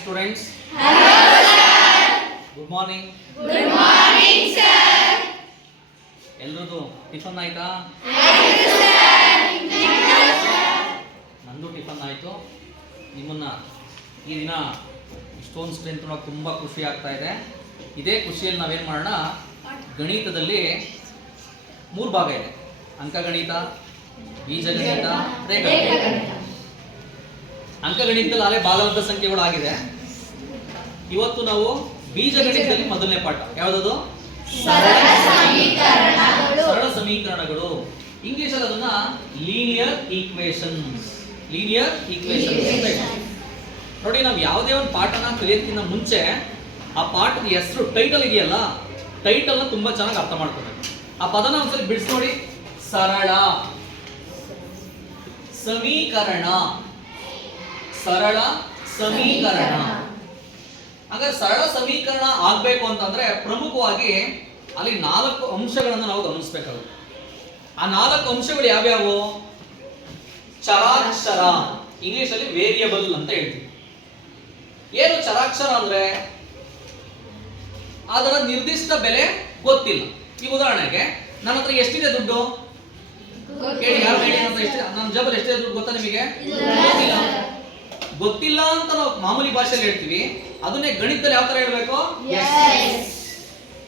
Students, hello sir. Good morning. Good morning sir. ಎಲ್ಲರದು tiffin ಆಯ್ತಾ? ಆಯ್ತು ಸರ್. ನಂದು ಟಿಫನ್ ಆಯ್ತು. ನಿಮ್ಮನ್ನ ಈ ದಿನ ಇಷ್ಟೊಂದು ಸ್ಟ್ರೆಂತ್ ನೋಡೋಕೆ ತುಂಬ ಖುಷಿ ಆಗ್ತಾ ಇದೆ. ಇದೇ ಖುಷಿಯಲ್ಲಿ ನಾವೇನು ಮಾಡೋಣ, ಗಣಿತದಲ್ಲಿ 3 ಭಾಗ ಇದೆ. ಅಂಕಗಣಿತ, ಬೀಜಗಣಿತ, ರೇಖಾಗಣಿತ. ಅಂಕಗಣಿತದಲ್ಲಿ ಅಲ್ಲೇ ಭಾಗವತ ಸಂಖ್ಯೆಗಳು ಆಗಿದೆ. ಇವತ್ತು ನಾವು ಬೀಜಗಣಿತದಲ್ಲಿ ಮೊದಲನೇ ಪಾಠ ಯಾವುದದು? ಸರಳ ಸಮೀಕರಣಗಳು. ಸರಳ ಸಮೀಕರಣಗಳು. ಇಂಗ್ಲಿಷಲ್ಲಿ ಅದನ್ನ ಲೀನಿಯರ್ ಈಕ್ವೇಷನ್ಸ್. Linear equations. ನೋಡಿ, ನಾವು ಯಾವುದೇ ಒಂದು ಪಾಠನ ಕಲಿಯೋದಕ್ಕಿಂತ ಮುಂಚೆ ಆ ಪಾಠದ ಹೆಸರು ಟೈಟಲ್ ಇದೆಯಲ್ಲ, ಟೈಟಲ್ನ ತುಂಬಾ ಚೆನ್ನಾಗಿ ಅರ್ಥ ಮಾಡ್ಕೋಬೇಕು. ಆ ಪದನ ಒಂದ್ಸರಿ ಬಿಡಿಸಿ ನೋಡಿ. ಸರಳ ಸಮೀಕರಣ. ಸರಳ ಸಮೀಕರಣ. ಹಾಗಾದ್ರೆ ಸರಳ ಸಮೀಕರಣ ಆಗ್ಬೇಕು ಅಂತಂದ್ರೆ ಪ್ರಮುಖವಾಗಿ ಅಲ್ಲಿ 4 ಅಂಶಗಳನ್ನು ನಾವು ಗಮನಿಸಬೇಕಾಗುತ್ತೆ. ಆ 4 ಅಂಶಗಳು ಯಾವ್ಯಾವು? ಚರಾಕ್ಷರ, ಇಂಗ್ಲಿಷ್ ಅಲ್ಲಿ ವೇರಿಯಬಲ್ ಅಂತ ಹೇಳ್ತೀವಿ. ಏನು ಚರಾಕ್ಷರ ಅಂದ್ರೆ ಅದರ ನಿರ್ದಿಷ್ಟ ಬೆಲೆ ಗೊತ್ತಿಲ್ಲ. ಈ ಉದಾಹರಣೆಗೆ ನನ್ನ ಹತ್ರ ಎಷ್ಟಿದೆ ದುಡ್ಡು ಹೇಳಿ, ಯಾರು ಹೇಳಿ? ನನ್ನ ಜೇಬಲ್ಲಿ ಎಷ್ಟಿದೆ ದುಡ್ಡು ಗೊತ್ತಾ ನಿಮಗೆ? ಗೊತ್ತಿಲ್ಲ. ಗೊತ್ತಿಲ್ಲ ಅಂತ ನಾವು ಮಾಮೂಲಿ ಭಾಷೆಯಲ್ಲಿ ಹೇಳ್ತೀವಿ. ಅದನ್ನೇ ಗಣಿತದಲ್ಲಿ ಯಾವ ತರ ಹೇಳ್ಬೇಕು?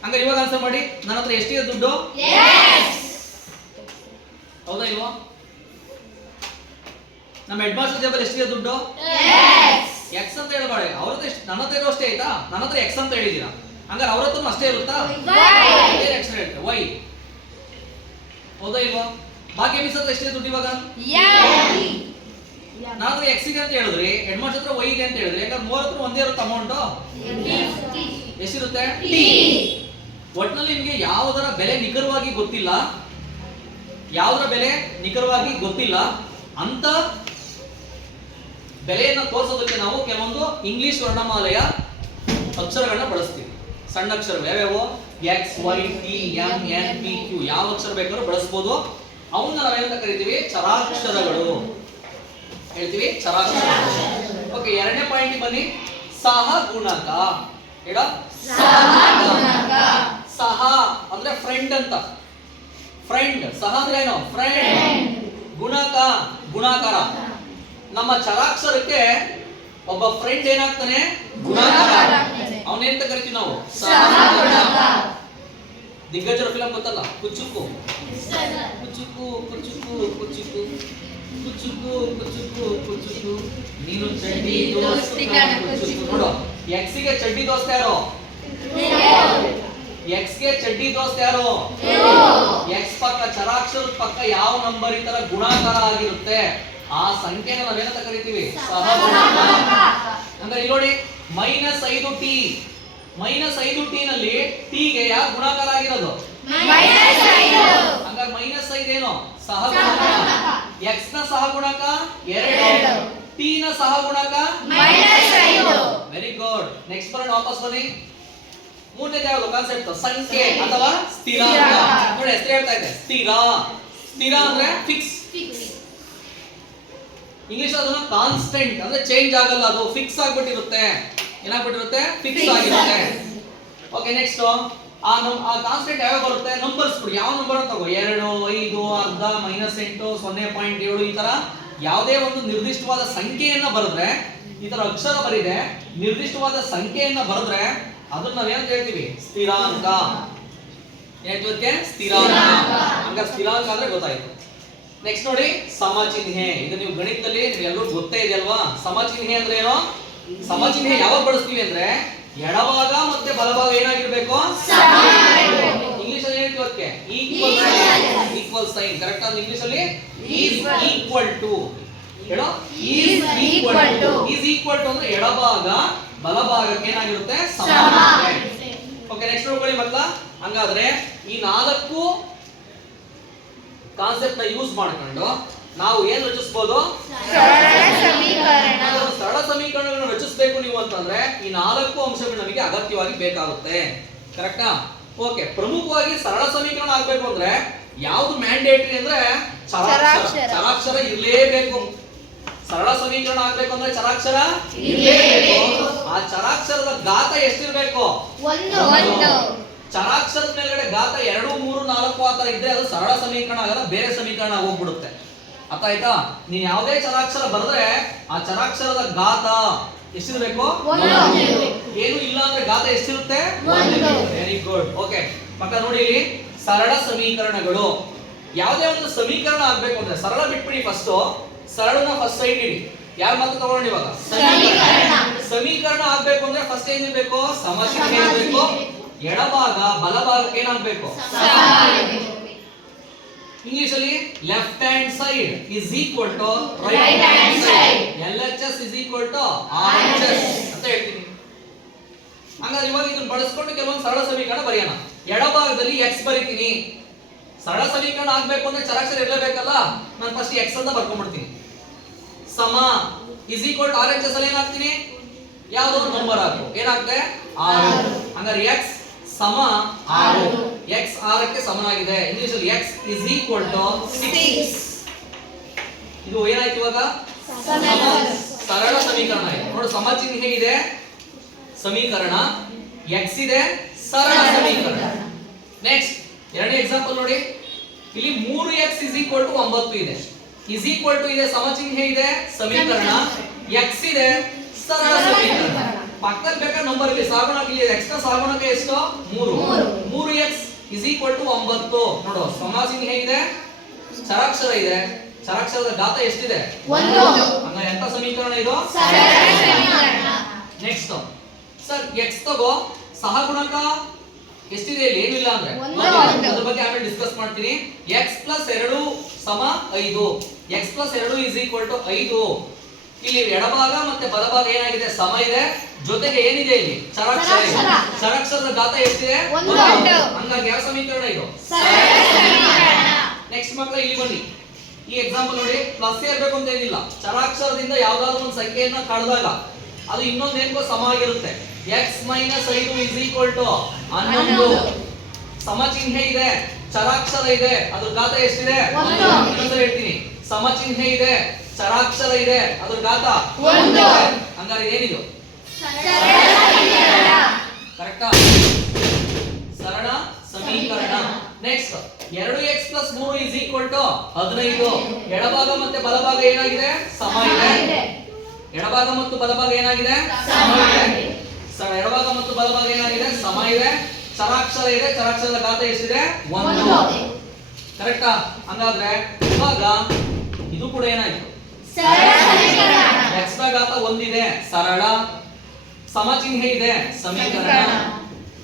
ಹಂಗಾರೆ ಇವಾಗ ಆನ್ಸರ್ ಮಾಡಿ. ನನ್ನ ಹತ್ರ ಎಷ್ಟಿದೆ ದುಡ್ಡು? ಹೌದಾ ಇಲ್ವಾ? ನಮ್ಮ ಹೆಡ್ ಮಾಸ್ಟರ್ ಜೇಬಲ್ಲಿ ಎಷ್ಟಿದೆ ದುಡ್ಡು? ಎಕ್ಸ್ ಅಂತ ಹೇಳ್ಬೇಡ. ಅವ್ರ ಹತ್ರ ನನ್ನ ಹತ್ರ ಇರೋ ಅಷ್ಟೇ ಆಯ್ತಾ? ನನ್ನ ಹತ್ರ ಎಕ್ಸ್ ಅಂತ ಹೇಳಿದೀರಾ, ಹಂಗಾರೆ ಅವ್ರ ಹತ್ರ ಅಷ್ಟೇ ಇರುತ್ತಾ? ಎಕ್ಸ್ ಹೇಳ್ತಾರೆ, ವೈ. ಹೌದಾ ಇಲ್ವಾ? ಬಾಕಿ ಮಿಸ್ ಹತ್ರ ಎಷ್ಟಿದೆ ದುಡ್ಡು ಇವಾಗ? ನನ್ನ ಹತ್ರ ಎಕ್ಸ್ ಇದೆ ಅಂತ ಹೇಳಿದ್ರಿ, ಹೆಡ್ ಮಾಸ್ಟರ್ ಹತ್ರ ವೈ ಇದೆ ಅಂತ ಹೇಳಿದ್ರಿ, ಯಾಕಂದ್ರೆ 3 ಹತ್ರ ಒಂದೇ ಇರುತ್ತೆ ಅಮೌಂಟ್. ಎಷ್ಟಿರುತ್ತೆ? ಒಟ್ಟಿನಲ್ಲಿ ನಿಮಗೆ ಯಾವುದರ ಬೆಲೆ ನಿಖರವಾಗಿ ಗೊತ್ತಿಲ್ಲ, ಯಾವುದರ ಬೆಲೆ ನಿಖರವಾಗಿ ಗೊತ್ತಿಲ್ಲ ಅಂತ ಬೆಲೆಯನ್ನು ತೋರಿಸೋದಕ್ಕೆ ನಾವು ಕೆಲವೊಂದು ಇಂಗ್ಲಿಷ್ ವರ್ಣಮಾಲೆಯ ಅಕ್ಷರಗಳನ್ನ ಬಳಸ್ತೀವಿ. ಸಣ್ಣ ಅಕ್ಷರಗಳು ಯಾವ್ಯಾವು? X, y, t, m, n, p, q. ಯಾವ ಅಕ್ಷರ ಬೇಕಾದ್ರೂ ಬಳಸಬಹುದು. ಅವನ್ನ ನಾವೇನಂತ ಕರಿತೀವಿ? ಚರಾಕ್ಷರಗಳು ಹೇಳ್ತೀವಿ. ಚರಾಕ್ಷರಗಳು. ಓಕೆ, 2ನೇ ಪಾಯಿಂಟ್ ಬನ್ನಿ. ಸಹ ಗುಣಕ. ಹೇಳ, ಸಹ ಅಂದ್ರೆ ಫ್ರೆಂಡ್ ಅಂತ. ಫ್ರೆಂಡ್. ಸಹ ಅಂದ್ರೆ ಏನು? ಫ್ರೆಂಡ್. ಗುಣಕ, ಗುಣಾಕಾರ. ನಮ್ಮ ಚರಾಕ್ಷರಕ್ಕೆ ಒಬ್ಬ ಫ್ರೆಂಡ್ ಏನಾಗ್ತಾನೆ? ಗುಣಾಕಾರ. ಅವನೇಂತ ಕರಿತೀವಿ ನಾವು? ಸಹಗುಣಕ. ದಿಗ್ಗಜರ ಫಿಲಂ ಗೊತ್ತಲ್ಲ, ಕುಚುಕು ಕುಚುಕು ಕುಚುಕು ಕುಚುಕು ಕುಚುಕು ಕುಚುಕು ಕುಚುಕು ನೀನು ಚಡ್ಡಿ ದೋಸ್ತಿ ಕುಚುಕು. ನೋಡು, ಎಕ್ಸ್ ಗೆ ಚಡ್ಡಿ ದೋಸ್ತ ಯಾರು? ಎಕ್ಸ್ ಗೆ ಚಡ್ಡಿ ದೋಸ್ತ ಯಾರು? ಎಕ್ಸ್ ಪಕ್ಕ, ಚರಾಕ್ಷರದ ಪಕ್ಕ ಯಾವ ನಂಬರ್ ಈ ತರ ಗುಣಾಕಾರ ಆಗಿರುತ್ತೆ ಆ ಸಂಖ್ಯೆನ ನಾವೇನಂತ ಕರಿತೀವಿ? ಸಹಗುಣಕ. ಅಂದ್ರೆ ಇಲ್ಲಿ ನೋಡಿ, -5t. -5t ನಲ್ಲಿ t ಗೆ ಯಾವ ಗುಣಾಕಾರ ಆಗಿರೋದು? ಹಂಗಾರೆ -5 ಏನು? ಸಹಗುಣಕ. x ನ ಸಹಗುಣಕ 2, t ನ ಸಹಗುಣಕ -5. Very good. ನೆಕ್ಸ್ಟ್ ಬರೋಣ, ವಾಪಸ್ ಬನ್ನಿ. 3ನೇದು ಯಾವುದು ಕಾನ್ಸೆಪ್ಟ್? ಸಂಖ್ಯೆ ಅಥವಾ ಸ್ಥಿರಾಂಕ. ನೋಡಿ, ಹೆಸರು ಹೇಳ್ತಾ ಇದೆ, ಸ್ಥಿರ. ಸ್ಥಿರ ಅಂದ್ರೆ ಫಿಕ್ಸ್. ಇಂಗ್ಲಿಷ್ ಅದನ್ನ ಕಾನ್ಸ್ಟೆಂಟ್ ಅಂದ್ರೆ ಚೇಂಜ್ ಆಗಲ್ಲ, ಅದು ಫಿಕ್ಸ್ ಆಗ್ಬಿಟ್ಟಿರುತ್ತೆ. ಏನಾಗ್ಬಿಟ್ಟಿರುತ್ತೆ? ಫಿಕ್ಸ್ ಆಗಿರುತ್ತೆ. ಓಕೆ, ನೆಕ್ಸ್ಟ್ ಆ ಕಾನ್ಸ್ಟೆಂಟ್ ಯಾವಾಗ ಬರುತ್ತೆ? ನಂಬರ್ಸ್ ಕೊಡಿ. ಯಾವ ನಂಬರ್ ಅಂತ ತಗೋ. 2, 5, ಅರ್ಧ, -8, 0.7 ಈ ತರ ಯಾವುದೇ ಒಂದು ನಿರ್ದಿಷ್ಟವಾದ ಸಂಖ್ಯೆಯನ್ನ ಬರೆದ್ರೆ, ಈ ತರ ಅಕ್ಷರ ಬರಿದೆ ನಿರ್ದಿಷ್ಟವಾದ ಸಂಖ್ಯೆಯನ್ನ ಬರೆದ್ರೆ ಅದನ್ನ ನಾವೇನಂತ ಹೇಳ್ತೀವಿ? ಸ್ಥಿರಾಂಕ. ಏನಕ್ಕೆ? ಸ್ಥಿರಾಂಕ. ಹಂಗಾರೆ ಸ್ಥಿರಾಂಕ ಅಂದ್ರೆ ಗೊತ್ತಾಯ್ತು. ನೆಕ್ಸ್ಟ್ ನೋಡಿ, ಸಮಚಿಹ್ನೆ. ಇದು ನೀವು ಗಣಿತದಲ್ಲಿ ಎಲ್ಲರೂ ಗೊತ್ತೇ ಇದೆಯಲ್ವಾ? ಸಮಚಿಹ್ನೆ ಅಂದ್ರೆ ಏನು? ಸಮಚಿಹ್ನೆ ಯಾವಾಗ ಬಳಸ್ತೀವಿ ಅಂದ್ರೆ ಎಡಭಾಗ ಮತ್ತೆ ಬಲಭಾಗ ಏನಾಗಿರ್ಬೇಕು? ಇಂಗ್ಲಿಷ್ ಅಲ್ಲಿ ಏನಕ್ಕೆ ಇವಕ್ಕೆ? Equal sign. ಕರೆಕ್ಟ್ ಆಗಿ ಇಂಗ್ಲಿಷ್ ಅಲ್ಲಿ ಈಸ್ ಈಕ್ವಲ್ ಟು. ಹೇಳೋ, is equal to. Is equal to ಅಂದ್ರೆ ಎಡಭಾಗ ಬಲಭಾಗಕ್ಕೆ ಏನಾಗಿರುತ್ತೆ? ಸಮಾನತೆ. ಓಕೆ, ನೆಕ್ಸ್ಟ್ ನೋಡ್ಕೊಳ್ಳಿ ಮಕ್ಕಳ. ಹಂಗಾದ್ರೆ ಈ 4 ಕಾನ್ಸೆಪ್ಟ್ ನ ಯೂಸ್ ಮಾಡ್ಕೊಂಡು ನಾವು ಏನ್ ರಚಿಸಬಹುದು? ಸರಳ ಸಮೀಕರಣಗಳನ್ನು ರಚಿಸಬೇಕು ನೀವು ಅಂತಂದ್ರೆ ಈ 4 ಅಂಶಗಳು ನಮಗೆ ಅಗತ್ಯವಾಗಿ ಬೇಕಾಗುತ್ತೆ. ಕರೆಕ್ಟಾ? ಓಕೆ, ಪ್ರಮುಖವಾಗಿ ಸರಳ ಸಮೀಕರಣ ಆಗ್ಬೇಕು ಅಂದ್ರೆ ಯಾವುದು ಮ್ಯಾಂಡೇಟರಿ ಅಂದ್ರೆ ಚರಾಕ್ಷರ ಇರಲೇಬೇಕು. ಸರಳ ಸಮೀಕರಣ ಆಗ್ಬೇಕು ಅಂದ್ರೆ ಚರಾಕ್ಷರ ಇರಲೇಬೇಕು. ಘಾತ ಎಷ್ಟಿರ್ಬೇಕು? ಒಂದು. ಚರಾಕ್ಷರದ ಮೇಲ್ಗಡೆ ಘಾತ 2, 3, 4 ಆ ತರ ಇದ್ರೆ ಅದು ಸರಳ ಸಮೀಕರಣ ಆಗಲ್ಲ, ಬೇರೆ ಸಮೀಕರಣ ಹೋಗ್ಬಿಡುತ್ತೆ. ಅರ್ಥ ಆಯ್ತಾ? ನೀನ್ ಯಾವುದೇ ಚರಾಕ್ಷರ ಬರೆದ್ರೆ ಆ ಚರಾಕ್ಷರದ ಘಾತ ಎಷ್ಟಿರ್ಬೇಕು? ಏನು ಇಲ್ಲ ಅಂದ್ರೆ ಘಾತ ಎಷ್ಟಿರುತ್ತೆ? Very good. ಓಕೆ ಮಕ್ಕ ನೋಡಿ ಇಲ್ಲಿ ಸರಳ ಸಮೀಕರಣಗಳು. ಯಾವುದೇ ಒಂದು ಸಮೀಕರಣ ಆಗ್ಬೇಕು ಅಂದ್ರೆ ಸರಳ ಬಿಟ್ಬಿಡಿ, ಫಸ್ಟ್ ಸರಳನ ಫಸ್ಟ್ ಸೈಡ್ ಇಡಿ. ಯಾರ ಮಾತು ತಗೊಂಡು ಇವಾಗ ಸಮೀಕರಣ ಆಗ್ಬೇಕು ಅಂದ್ರೆ ಫಸ್ಟ್ ಏನಿರ್ಬೇಕು? ಸಮಚಿಹ್ನೆ ಇರಬೇಕು. ಎಡಭಾಗ ಬಲಭಾಗಕ್ಕೆ ಏನಾಗಬೇಕು? ಇಂಗ್ಲಿಷ್ ಅಲ್ಲಿ left hand side is equal to right hand side. LHS is equal to RHS ಅಂತ ಹೇಳ್ತೀನಿ. ಹಂಗಾದ್ರೆ ಇವಾಗ ಇದನ್ನ ಬಳಸ್ಕೊಂಡು ಕೆಲವೊಂದು ಸರಳ ಸಮೀಕರಣ ಬರೆಯೋಣ. ಎಡಭಾಗದಲ್ಲಿ x ಬರೀತೀನಿ. ಸರಳ ಸಮೀಕರಣ ಆಗ್ಬೇಕು ಅಂದ್ರೆ ಚರಾಕ್ಷರ ಇರಲೇಬೇಕಲ್ಲ, ನಾನು ಫಸ್ಟ್ x ಅಂತ ಬರ್ಕೊಂಡ್ಬಿಡ್ತೀನಿ. ಸಮ ಇಸ್ ಈಕ್ವಲ್ ಟು RHS ಅಲ್ಲಿ ಏನಾಗ್ತೀನಿ? ಯಾವ್ದೋ ಒಂದು ನಂಬರ್ ಹಾಕು. ಏನಾಗುತ್ತೆ? 6. ಹಂಗಾರೆ x ಸಮ 6. x 6ಕ್ಕೆ ಸಮನಾಗಿದೆ. ಇಂಗ್ಲಿಷ್ ಅಲ್ಲಿ x ಇಸ್ ಈಕ್ವಲ್ ಟು 6. ಇದು ಏನಾಯ್ತು ಇವಾಗ? ಸರಳ ಸಮೀಕರಣ ಆಯ್ತು. ನೋಡಿ ಸಮಚಿಹ್ನೆ ಇದೆ ಸಮೀಕರಣ, x ಇದೆ ಸರಳ ಸಮೀಕರಣ. ನೆಕ್ಸ್ಟ್ ಎರಡನೇ ಎಕ್ಸಾಂಪಲ್ ನೋಡಿ. ಇಲ್ಲಿ 3x ಇಸ್ ಈಕ್ವಲ್ ಟು 9 ಇದೆ. ಇಸ್ ಈಕ್ವಲ್ ಟು ಇದೆ, ಸಮಚಿಹ್ನೆ ಇದೆ ಸಮೀಕರಣ, x ಇದೆ ಸರಳ ಸಮೀಕರಣ. ಪಕ್ಕದಲ್ಲಿ ಬೇಕಾದ ನಂಬರ್ ಇಲ್ಲಿ ಸಾಗುಣಕ ಇಲ್ಲಿ x ನ ಸಾಗುಣಕ ಎಷ್ಟು? 3. 3x is equal to 9. ನೋಡು ಸಮಚಿಹ್ನೆ ಇದೆ, ಚರಾಕ್ಷರ ಇದೆ, ಚರಾಕ್ಷರದ ಘಾತ ಎಷ್ಟಿದೆ? 1. ಹಂಗಾರೆ ಎಂತ ಸಮೀಕರಣ ಇದು? ಸರಳ ಸಮೀಕರಣ. ನೆಕ್ಸ್ಟ್ ಸರ್ x ತಗೋ, ಸಹಗುಣಕ ಎಷ್ಟಿದೆ ಇಲ್ಲಿ? ಏನಿಲ್ಲ ಅಂದ್ರೆ ಅದ್ರ ಬಗ್ಗೆ ಆಮೇಲೆ ಡಿಸ್ಕಸ್ ಮಾಡ್ತೀನಿ. x + 2 = 5. x + 2 is equal to 5. ಇಲ್ಲಿ ಎಡಭಾಗ ಮತ್ತೆ ಬಲಭಾಗ ಏನಾಗಿದೆ? ಸಮ ಇದೆ, ಜೊತೆಗೆ ಏನಿದೆ ಇಲ್ಲಿ? ಚರಾಕ್ಷರ ಇದೆ. ಚರಾಕ್ಷರದ ಘಾತ ಎಷ್ಟಿದೆ? 1. ಹಂಗಾಗಿ ಯಾವ ಸಮೀಕರಣ ಇದು? ಸರಳ ಸಮೀಕರಣ. ನೆಕ್ಸ್ಟ್ ಮಕ್ಕಳು ಇಲ್ಲಿ ಬನ್ನಿ. ಈ ಎಕ್ಸಾಂಪಲ್ ನೋಡಿ, ಪ್ಲಸ್ ಇರಬೇಕು ಅಂತ ಏನಿಲ್ಲ. ಚರಾಕ್ಷರದಿಂದ ಯಾವ್ದಾದ್ರು ಒಂದು ಸಂಖ್ಯೆಯನ್ನ ಕಳೆದಾಗ ಅದು ಇನ್ನೊಂದು ಏನ್ಕೋ ಸಮ ಆಗಿರುತ್ತೆ. x - 5 is equal to 11. ಸಮಚಿಹ್ನೆ ಇದೆ, ಚರಾಕ್ಷರ ಇದೆ, ಅದ್ರ ಘಾತ ಎಷ್ಟಿದೆ? 1. ಇನ್ನೊಂದು ಹೇಳ್ತೀನಿ, ಸಮಚಿಹ್ನೆ ಇದೆ, ಚರಾಕ್ಷರ ಇದೆ, ಅದ್ರ ಘಾತ 1. ಹಂಗಾರೆ ಏನಿದು? ಕರೆಕ್ಟಾ? ಸರಳ ಸಮೀಕರಣ. Next 2x + 3 is equal to 15. ಎಡಭಾಗ ಮತ್ತೆ ಬಲಭಾಗ ಏನಾಗಿದೆ? ಸಮ ಇದೆ. ಎಡಭಾಗ ಮತ್ತು ಬಲಭಾಗ ಏನಾಗಿದೆ? ಸಮ ಇದೆ. ಎಡಭಾಗ ಮತ್ತು ಬಲಭಾಗ ಏನಾಗಿದೆ? ಸಮ ಇದೆ. ಚರಾಕ್ಷರ ಇದೆ, ಚರಾಕ್ಷರದ ಘಾತ ಎಷ್ಟಿದೆ? 1. ಕರೆಕ್ಟಾ? ಹಂಗಾದ್ರೆ ಇವಾಗ ಇದು ಕೂಡ ಏನಾಯ್ತು? ಸರಳ ಸಮೀಕರಣ. x ನ ಘಾತ 1 ಇದೆ, ಸರಳ. ಸಮಚಿಹ್ನೆ ಇದೆ, ಸಮೀಕರಣ.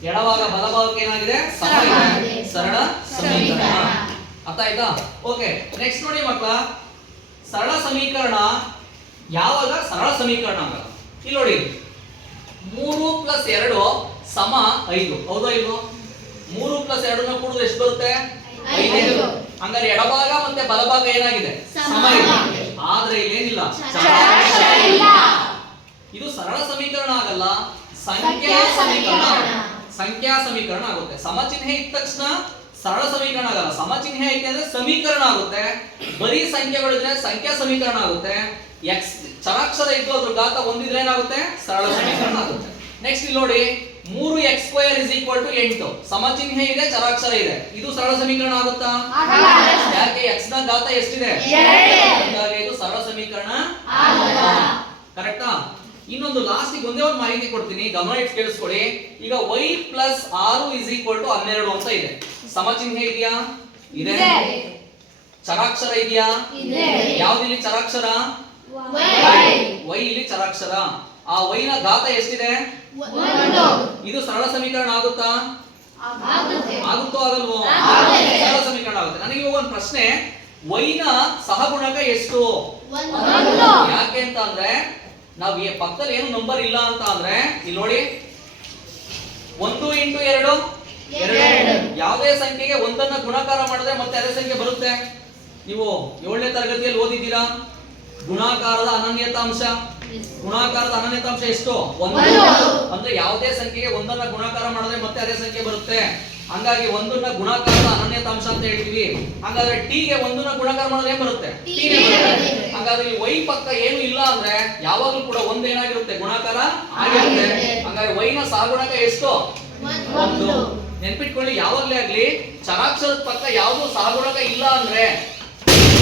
ಎಡಭಾಗ ಬಲಭಾಗಕ್ಕೆ ಏನಾಗಿದೆ? ಸಮ ಇದೆ, ಸರಳ ಸಮೀಕರಣ. ಅರ್ಥ ಆಯ್ತಾ? ಓಕೆ ನೆಕ್ಸ್ಟ್ ನೋಡಿ ಮಕ್ಕಳ, ಸರಳ ಸಮೀಕರಣ ಯಾವಾಗ ಸರಳ ಸಮೀಕರಣ ಆಗಲ್ಲ? ಇಲ್ಲಿ ನೋಡಿ 3 + 2 = 5. ಹೌದಾ ಇಲ್ವೋ? 3 + 2 ನ ಕೂಡಿದ್ರೆ ಎಷ್ಟು ಬರುತ್ತೆ? 5. ಹಂಗಾರೆ ಎಡಭಾಗ ಮತ್ತೆ ಬಲಭಾಗ ಏನಾಗಿದೆ? ಸಮ ಇದೆ. ಆದ್ರೆ ಇಲ್ಲೇನಿಲ್ಲ, ಚರಾಕ್ಷರ ಇಲ್ಲ. ಇದು ಸರಳ ಸಮೀಕರಣ ಆಗಲ್ಲ, ಸಂಖ್ಯಾ ಸಮೀಕರಣ. ಸಂಖ್ಯಾ ಸಮೀಕರಣ ಆಗುತ್ತೆ. ಸಮಚಿಹ್ನೆ ಇದ್ದ ತಕ್ಷಣ ಸರಳ ಸಮೀಕರಣ ಆಗಲ್ಲ. ಸಮಚಿಹ್ನೆ ಐತೆ ಅಂದ್ರೆ ಸಮೀಕರಣ ಆಗುತ್ತೆ. ಬರೀ ಸಂಖ್ಯೆಗಳಿದ್ರೆ ಸಂಖ್ಯಾ ಸಮೀಕರಣ ಆಗುತ್ತೆ. x ಚರಾಕ್ಷರ ಇದ್ದು ಅದ್ರ ಘಾತ 1 ಇದ್ರೆ ಏನಾಗುತ್ತೆ? ಸರಳ ಸಮೀಕರಣ ಆಗುತ್ತೆ. ನೆಕ್ಸ್ಟ್ ಇಲ್ಲಿ ನೋಡಿ 3x² = 8. ಸಮಚಿಹ್ನೆ ಇದೆ, ಚರಾಕ್ಷರ ಇದೆ, ಇದು ಸರಳ ಸಮೀಕರಣ ಆಗುತ್ತಾ? ಯಾಕೆ? x ನ ಘಾತ ಎಷ್ಟಿದೆ? 2. ಹಾಗಾಗಿ ಇದು ಸರಳ ಸಮೀಕರಣ ಆಗಲ್ಲ. ಕರೆಕ್ಟಾ? ಇನ್ನೊಂದು ಲಾಸ್ಟ್ ಗೆ ಒಂದೇ ಒಂದು ಮಾಹಿತಿ ಕೊಡ್ತೀನಿ, ಗಮನ ಇಟ್ಟು ಕೇಳಿಸ್ಕೊಳ್ಳಿ. ಈಗ y + 6 = 12 ಅಂತ ಇದೆ. ಸಮಚಿಹ್ನೆ ಇದೆಯಾ? ಇದೆ. ಚರಾಕ್ಷರ ಇದೆಯಾ? ಇದೆ. ಯಾವ್ದಿಲ್ಲಿ ಚರಾಕ್ಷರ? y ಇಲ್ಲಿ ಚರಾಕ್ಷರ. ಆ y ನ ಘಾತ ಎಷ್ಟಿದೆ? 1. ಇದು ಸರಳ ಸಮೀಕರಣ ಆಗುತ್ತಾ? ಆಗುತ್ತೋ ಆಗಲ್ವೋ? ಸರಳ ಸಮೀಕರಣ ಆಗುತ್ತೆ. ನನಗೆ ಇವಾಗ ಒಂದು ಪ್ರಶ್ನೆ, y ನ ಸಹಗುಣಕ ಎಷ್ಟು? 1. ಯಾಕೆ ಅಂತ ಅಂದ್ರೆ ನಾವು ಪಕ್ಕದಲ್ಲಿ ಏನು ನಂಬರ್ ಇಲ್ಲ ಅಂತ ಅಂದ್ರೆ ಇಲ್ಲಿ ನೋಡಿ 1 × 2 2. ಯಾವುದೇ ಸಂಖ್ಯೆಗೆ ಒಂದನ್ನ ಗುಣಾಕಾರ ಮಾಡಿದ್ರೆ ಮತ್ತೆ ಅದೇ ಸಂಖ್ಯೆ ಬರುತ್ತೆ. ನೀವು 7ನೇ ತರಗತಿಯಲ್ಲಿ ಓದಿದ್ದೀರಾ ಗುಣಾಕಾರದ ಅನನ್ಯತಾಂಶ. ಗುಣಾಕಾರದ ಅನನ್ಯತಾಂಶ ಎಷ್ಟು? 1. ಅಂದ್ರೆ ಯಾವುದೇ ಸಂಖ್ಯೆಗೆ ಒಂದನ್ನ ಗುಣಾಕಾರ ಮಾಡಿದ್ರೆ ಮತ್ತೆ ಅದೇ ಸಂಖ್ಯೆ ಬರುತ್ತೆ. ಹಂಗಾಗಿ ಒಂದನ್ನ ಗುಣಾಕಾರದ ಅನನ್ಯತಾಂಶ ಅಂತ ಹೇಳ್ತೀವಿ. ಹಾಗಾದ್ರೆ t ಗೆ ಒಂದನ್ನ ಗುಣಾಕಾರ ಮಾಡಿದ್ರೆ ಏನ್ ಬರುತ್ತೆ? t ನೇ ಬರುತ್ತೆ. ಹಾಗಾದ್ರೆ ಈ y ಪಕ್ಕ ಏನು ಇಲ್ಲ ಅಂದ್ರೆ ಯಾವಾಗಲೂ ಕೂಡ ಒಂದ್ ಏನಾಗಿರುತ್ತೆ? ಗುಣಾಕಾರ ಆಗಿರುತ್ತೆ. ಹಾಗಾಗಿ y ನ ನ ಸಹಗುಣಕ ಎಷ್ಟು? ಒಂದು. ಒಂದು. ನೆನ್ಪಿಟ್ಕೊಳ್ಳಿ, ಯಾವಾಗ್ಲೇ ಆಗ್ಲಿ ಚರಾಕ್ಷರದ ಪಕ್ಕ ಯಾವ್ದು ಸಹಗುಣಕ ಇಲ್ಲ ಅಂದ್ರೆ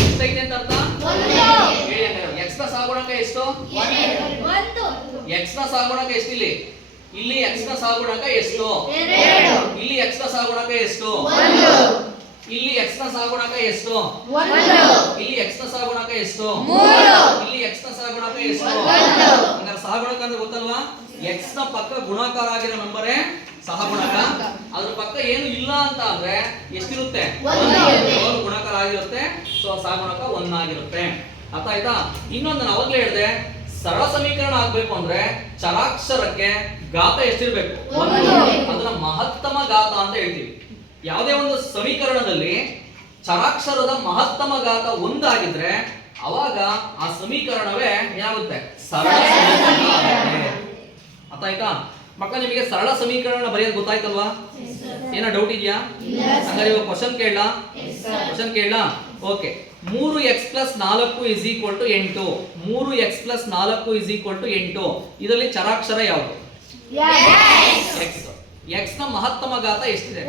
ಎಷ್ಟೈತೆ ಅಂತ ಅರ್ಥ? ಒಂದು. ಹೇಳಿ ಹಂಗಾರೆ. x ನ ಸಹಗುಣಕ ಎಷ್ಟು? ಒಂದು. x ನ ಸಹಗುಣಕ ಎಷ್ಟು? ಇಲ್ಲಿ x ನ ಸಹಗುಣಕ ಎಷ್ಟು? ಎರಡು. ಇಲ್ಲಿ x ನ ಸಹಗುಣಕ ಎಷ್ಟು? ಒಂದು. ಇಲ್ಲಿ x ನ ಸಹಗುಣಕ ಎಷ್ಟು? ಒಂದು. ಇಲ್ಲಿ x ನ ಸಹಗುಣಕ ಎಷ್ಟು? ಮೂರು. ಇಲ್ಲಿ x ನ ಸಹಗುಣಕ ಎಷ್ಟು? ಒಂದು. ಹಂಗಾರೆ ಸಹಗುಣಕ ಅಂದ್ರೆ ಗೊತ್ತಲ್ವಾ? x ನ ಪಕ್ಕ ಗುಣಾಕಾರ ಆಗಿರೋ ನಂಬರೇ ಸಹಗುಣಕ. ಅದ್ರ ಪಕ್ಕ ಏನು ಇಲ್ಲ ಅಂತ ಅಂದ್ರೆ ಎಷ್ಟಿರುತ್ತೆ? ಒಂದು ಇರುತ್ತೆ. ಒಂದು ಗುಣಾಕಾರ ಆಗಿರುತ್ತೆ. ಸೊ ಸಹಗುಣಕ 1 ಆಗಿರುತ್ತೆ. ಅರ್ಥ ಆಯ್ತಾ? ಇನ್ನೊಂದು ನಾನು ಅವಾಗ್ಲೇ ಹೇಳಿದೆ, ಸರಳ ಸಮೀಕರಣ ಆಗ್ಬೇಕು ಅಂದ್ರೆ ಚರಾಕ್ಷರಕ್ಕೆ ಘಾತ ಎಷ್ಟಿರ್ಬೇಕು? ಒಂದು. ಅದನ್ನ ಮಹತ್ತಮ ಘಾತ ಅಂತ ಹೇಳ್ತೀವಿ. ಯಾವುದೇ ಒಂದು ಸಮೀಕರಣದಲ್ಲಿ ಚರಾಕ್ಷರದ ಮಹತ್ತಮ ಘಾತ 1 ಆಗಿದ್ರೆ ಅವಾಗ ಆ ಸಮೀಕರಣವೇ ಏನಾಗುತ್ತೆ? ಸರಳ ಸಮೀಕರಣ ಆಗುತ್ತೆ. ಅರ್ಥ ಆಯ್ತಾ ಮಕ್ಕಳ? ನಿಮಗೆ ಸರಳ ಸಮೀಕರಣ ಬರೆಯೋದು ಗೊತ್ತಾಯ್ತಲ್ವಾ? ಏನೋ ಡೌಟ್ ಇದೆಯಾ? ಹಾಗಾದ್ರೆ ಇವಾಗ question ಕೇಳಲಾ? Question ಕೇಳಲಾ? Okay. 3x + 4 = 8. 3x + 4 = 8. ಇದರಲ್ಲಿ ಚರಾಕ್ಷರ ಯಾವುದು? x. x ನ ಮಹತ್ತಮ ಘಾತ ಎಷ್ಟಿದೆ?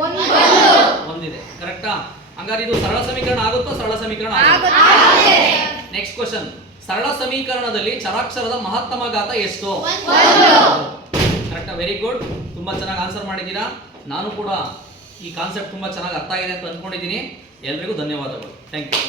ಒಂದಿದೆ. ಕರೆಕ್ಟಾ? ಹಂಗಾರೆ ಇದು ಸರಳ ಸಮೀಕರಣ ಆಗುತ್ತಾ? ಸರಳ ಸಮೀಕರಣ ಆಗುತ್ತೆ. Next question. ಸರಳ ಸಮೀಕರಣದಲ್ಲಿ ಚರಾಕ್ಷರದ ಮಹತ್ತಮ ಘಾತ ಎಷ್ಟು? ಕರೆಕ್ಟಾ? Very good. ತುಂಬಾ ಚೆನ್ನಾಗಿ ಆನ್ಸರ್ ಮಾಡಿದ್ದೀರಾ. ನಾನು ಕೂಡ ಈ ಕಾನ್ಸೆಪ್ಟ್ ತುಂಬಾ ಚೆನ್ನಾಗಿ ಅರ್ಥ ಆಗಿದೆ ಅಂತ ಅನ್ಕೊಂಡಿದ್ದೀನಿ. ಎಲ್ರಿಗೂ ಧನ್ಯವಾದಗಳು. Thank you.